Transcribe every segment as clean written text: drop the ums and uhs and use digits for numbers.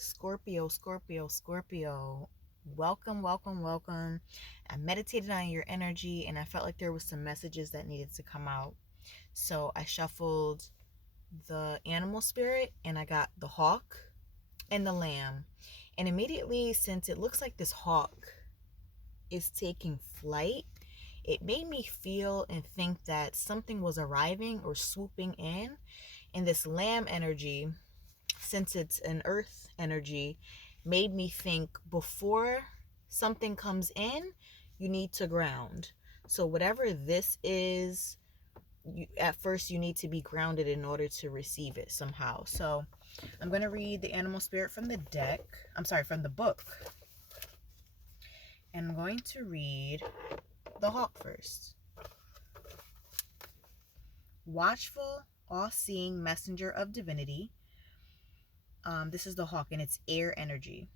Scorpio, Scorpio, Scorpio. Welcome, welcome, welcome. I meditated on your energy and I felt like there was some messages that needed to come out. So I shuffled the animal spirit and I got the hawk and the lamb. And immediately, since it looks like this hawk is taking flight, it made me feel and think that something was arriving or swooping in. And this lamb energy, since it's an earth energy, made me think before something comes in, you need to ground. So whatever this is, at first you need to be grounded in order to receive it somehow. So I'm going to read the animal spirit from the deck. From the book. And I'm going to read the hawk first. Watchful, all-seeing messenger of divinity. This is the hawk and it's air energy.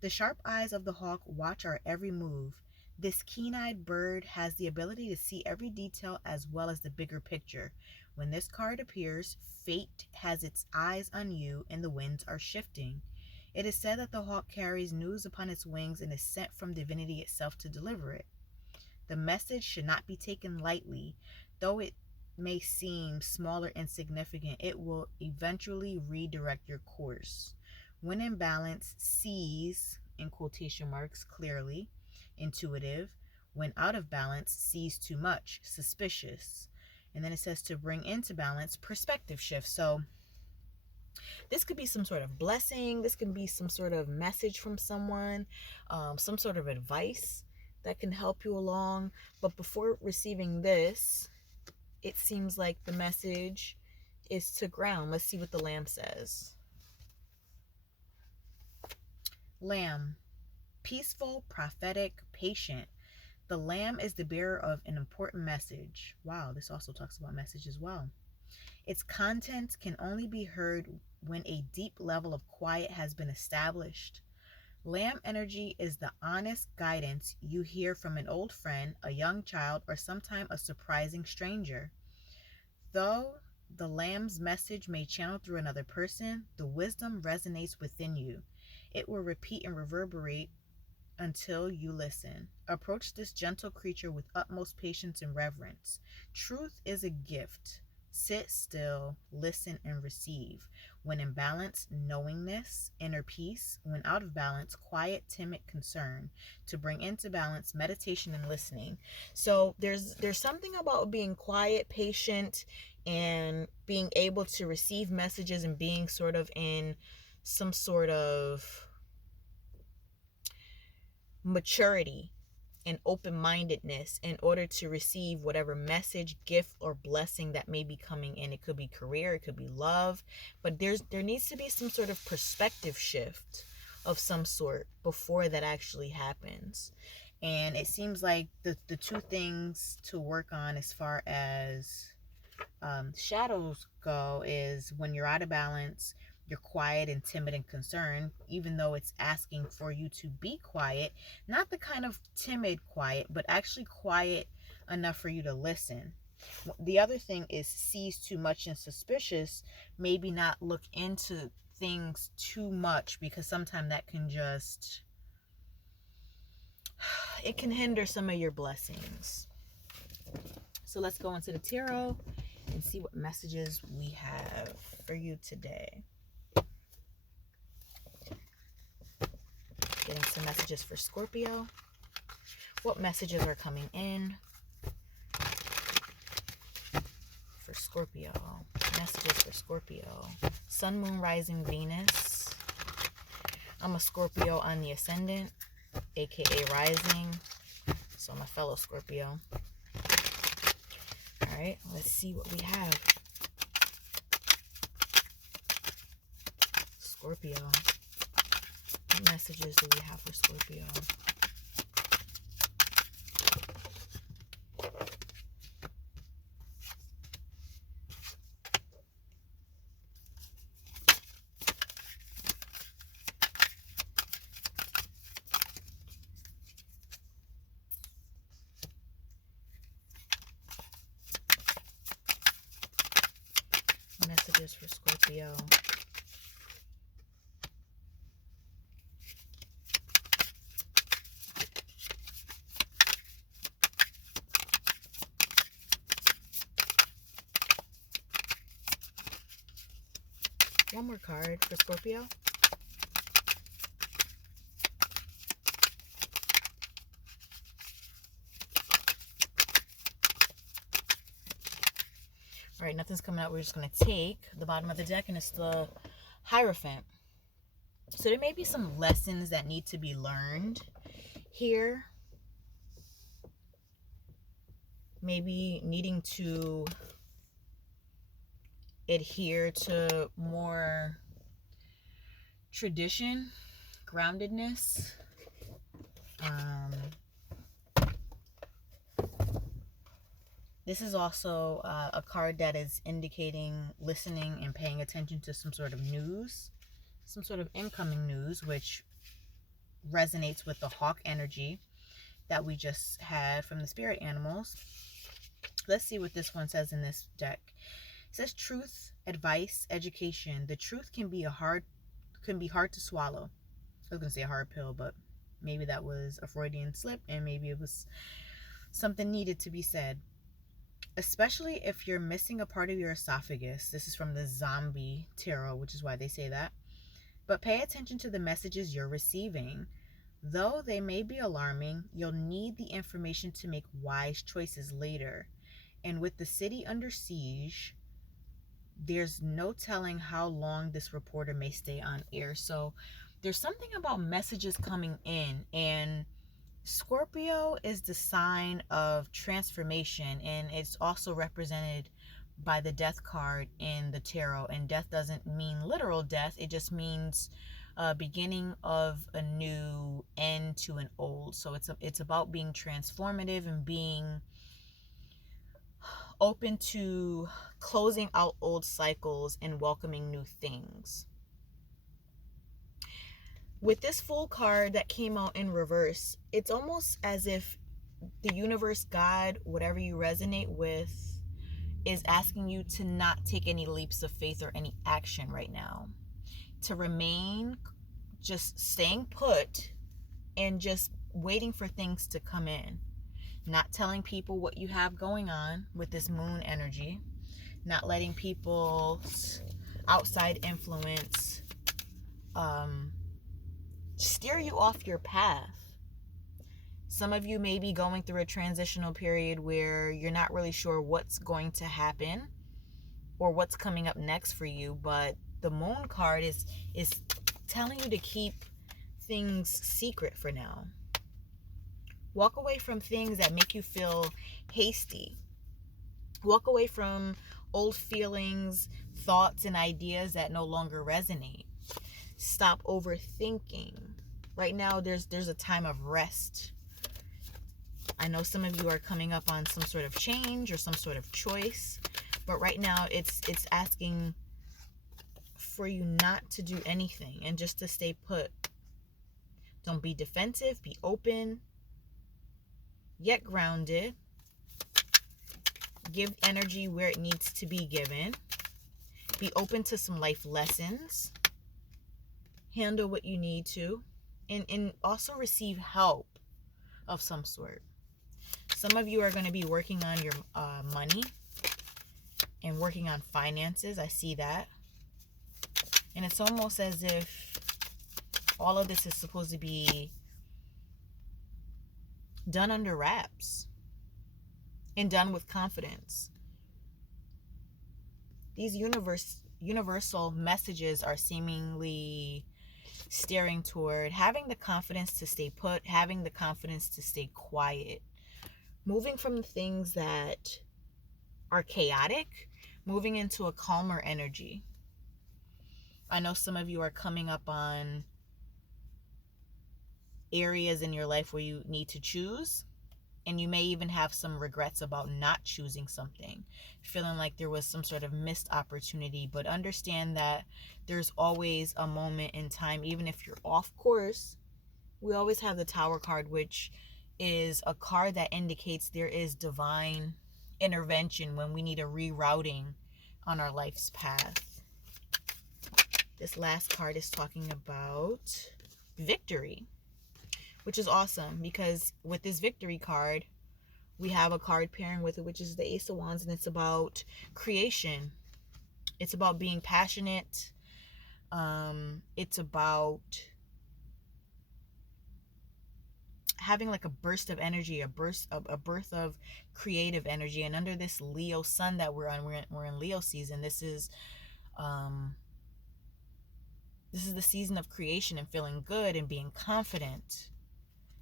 The sharp eyes of the hawk watch our every move. This keen-eyed bird has the ability to see every detail as well as the bigger picture. When this card appears, fate has its eyes on you and the winds are shifting. It is said that the hawk carries news upon its wings and is sent from divinity itself to deliver it. The message should not be taken lightly. Though it may seem small or insignificant, it will eventually redirect your course. When in balance, sees, in quotation marks, clearly, intuitive. When out of balance, sees too much, suspicious. And then it says to bring into balance, perspective shift. So this could be some sort of blessing. This can be some sort of message from someone, some sort of advice that can help you along. But before receiving this, it seems like the message is to ground. Let's see what the lamb says. Lamb, peaceful, prophetic, patient. The lamb is the bearer of an important message. Wow, this also talks about message as well. Its contents can only be heard when a deep level of quiet has been established. Lamb energy is the honest guidance you hear from an old friend, a young child, or sometime a surprising stranger. Though the lamb's message may channel through another person, the wisdom resonates within you. It will repeat and reverberate until you listen. Approach this gentle creature with utmost patience and reverence. Truth is a gift. Sit still, listen, and receive. When in balance, knowingness, inner peace. When out of balance, quiet, timid concern. To bring into balance, meditation and listening. So there's something about being quiet, patient, and being able to receive messages and being sort of in some sort of maturity and open-mindedness in order to receive whatever message, gift, or blessing that may be coming in. It could be career, it could be love, but there needs to be some sort of perspective shift of some sort before that actually happens. And it seems like the two things to work on as far as shadows go is when you're out of balance, you're quiet and timid and concerned, even though it's asking for you to be quiet. Not the kind of timid quiet, but actually quiet enough for you to listen. The other thing is sees too much and suspicious. Maybe not look into things too much, because sometimes that can just, it can hinder some of your blessings. So let's go into the tarot and see what messages we have for you today. Getting some messages for Scorpio. What messages are coming in for Scorpio? Messages for Scorpio. Sun, Moon, Rising, Venus. I'm a Scorpio on the Ascendant, aka Rising. So I'm a fellow Scorpio. Alright, let's see what we have. Scorpio. What messages do we have for Scorpio? Messages for Scorpio. more card for Scorpio. All right, nothing's coming out. We're just going to take the bottom of the deck, and it's the Hierophant. So there may be some lessons that need to be learned here. Maybe needing to adhere to more tradition, groundedness. This is also a card that is indicating listening and paying attention to some sort of news, some sort of incoming news, which resonates with the hawk energy that we just had from the spirit animals. Let's see what this one says in this deck. It says truth, advice, education. The truth can be hard to swallow. I was going to say a hard pill, but maybe that was a Freudian slip, and maybe it was something needed to be said. Especially if you're missing a part of your esophagus. This is from the Zombie Tarot, which is why they say that. But pay attention to the messages you're receiving. Though they may be alarming, you'll need the information to make wise choices later. And with the city under siege, there's no telling how long this reporter may stay on air. So there's something about messages coming in, and Scorpio is the sign of transformation, and it's also represented by the death card in the tarot. And death doesn't mean literal death. It just means beginning of a new, end to an old. So it's about being transformative and being open to closing out old cycles and welcoming new things. With this Fool card that came out in reverse, it's almost as if the universe, God, whatever you resonate with, is asking you to not take any leaps of faith or any action right now. To remain just staying put and just waiting for things to come in. Not telling people what you have going on with this moon energy. Not letting people's outside influence steer you off your path. Some of you may be going through a transitional period where you're not really sure what's going to happen or what's coming up next for you, but the Moon card is telling you to keep things secret for now. Walk away from things that make you feel hasty. Walk away from old feelings, thoughts, and ideas that no longer resonate. Stop overthinking. Right now, there's a time of rest. I know some of you are coming up on some sort of change or some sort of choice, but right now it's asking for you not to do anything and just to stay put. Don't be defensive, be open, yet grounded. Give energy where it needs to be given. Be open to some life lessons. Handle what you need to. And also receive help of some sort. Some of you are going to be working on your money and working on finances. I see that. And it's almost as if all of this is supposed to be done under wraps and done with confidence. These universal messages are seemingly steering toward having the confidence to stay put, having the confidence to stay quiet, moving from the things that are chaotic, moving into a calmer energy. I know some of you are coming up on areas in your life where you need to choose, and you may even have some regrets about not choosing something, feeling like there was some sort of missed opportunity. But understand that there's always a moment in time, even if you're off course. We always have the Tower card, which is a card that indicates there is divine intervention when we need a rerouting on our life's path. This last card is talking about victory, which is awesome because with this victory card, we have a card pairing with it, which is the Ace of Wands, and it's about creation. It's about being passionate, It's about having like a burst of energy, a birth of creative energy. And under this Leo sun that we're on, we're in Leo season. This is the season of creation and feeling good and being confident.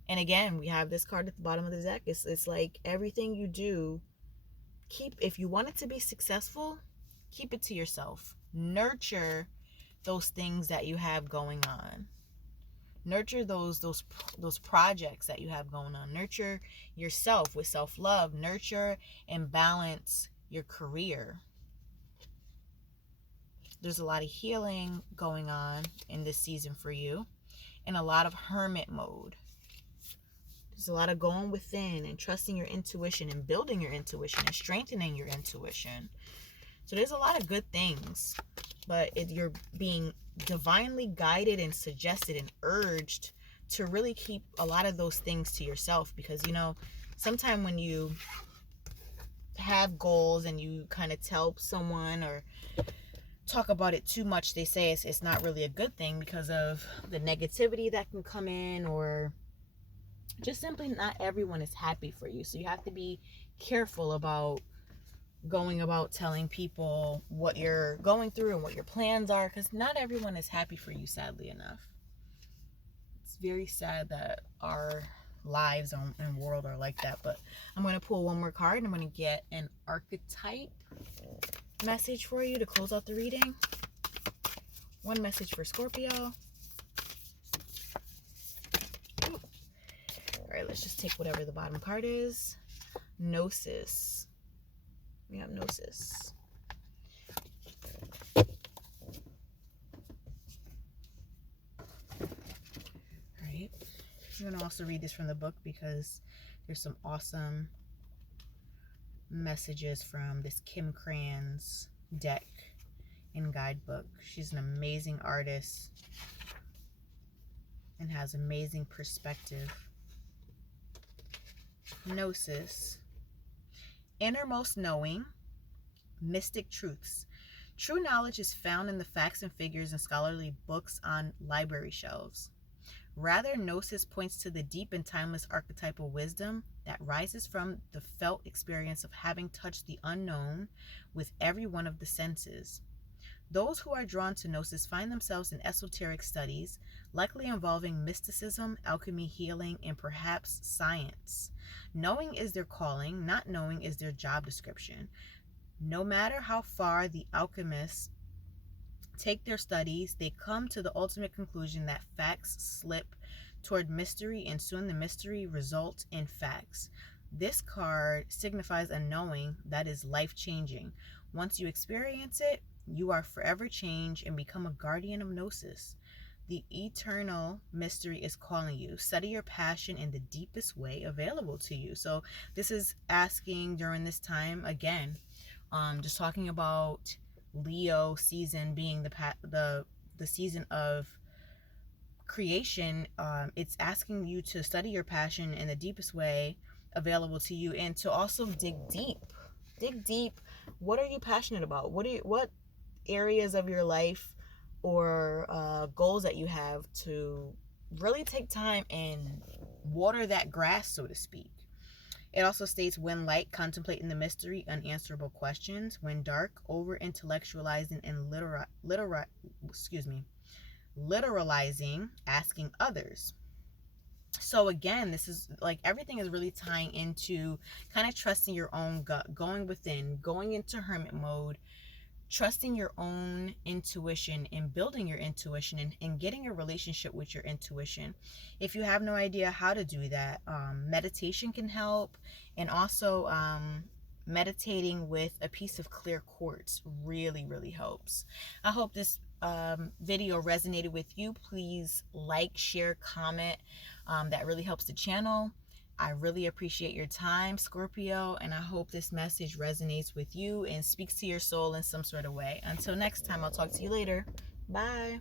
And again, we have this card at the bottom of the deck. It's like everything you do, if you want it to be successful, keep it to yourself. Nurture those things that you have going on. Nurture those projects that you have going on. Nurture yourself with self-love. Nurture and balance your career. There's a lot of healing going on in this season for you, and a lot of hermit mode. There's a lot of going within and trusting your intuition and building your intuition and strengthening your intuition. So there's a lot of good things, but you're being divinely guided and suggested and urged to really keep a lot of those things to yourself, because, you know, sometimes when you have goals and you kind of tell someone or talk about it too much, they say it's not really a good thing because of the negativity that can come in, or just simply not everyone is happy for you. So you have to be careful about going about telling people what you're going through and what your plans are, because not everyone is happy for you, sadly enough. It's very sad that our lives and world are like that. But I'm going to pull one more card, and I'm going to get an archetype message for you to close out the reading. One message for Scorpio. All right, let's just take whatever the bottom card is. Gnosis. We have Gnosis. All right. I'm going to also read this from the book because there's some awesome messages from this Kim Cran's deck and guidebook. She's an amazing artist and has amazing perspective. Gnosis. Innermost knowing, mystic truths. True knowledge is found in the facts and figures in scholarly books on library shelves. Rather, Gnosis points to the deep and timeless archetypal wisdom that rises from the felt experience of having touched the unknown with every one of the senses. Those who are drawn to Gnosis find themselves in esoteric studies, likely involving mysticism, alchemy, healing, and perhaps science. Knowing is their calling, not knowing is their job description. No matter how far the alchemists take their studies, they come to the ultimate conclusion that facts slip toward mystery, and soon the mystery results in facts. This card signifies a knowing that is life-changing. Once you experience it, you are forever changed and become a guardian of Gnosis. The eternal mystery is calling you. Study your passion in the deepest way available to you. So this is asking during this time, again, just talking about Leo season being the season of creation. It's asking you to study your passion in the deepest way available to you, and to also dig deep. What are you passionate about? What areas of your life or goals that you have, to really take time and water that grass, so to speak. It also states, when light, contemplating the mystery, unanswerable questions. When dark, over intellectualizing and literalizing, asking others. So again, this is like everything is really tying into kind of trusting your own gut, going within, going into hermit mode, trusting your own intuition and building your intuition, and getting a relationship with your intuition. If you have no idea how to do that, meditation can help. And also meditating with a piece of clear quartz really, really helps. I hope this video resonated with you. Please like, share, comment. That really helps the channel. I really appreciate your time, Scorpio, and I hope this message resonates with you and speaks to your soul in some sort of way. Until next time, I'll talk to you later. Bye.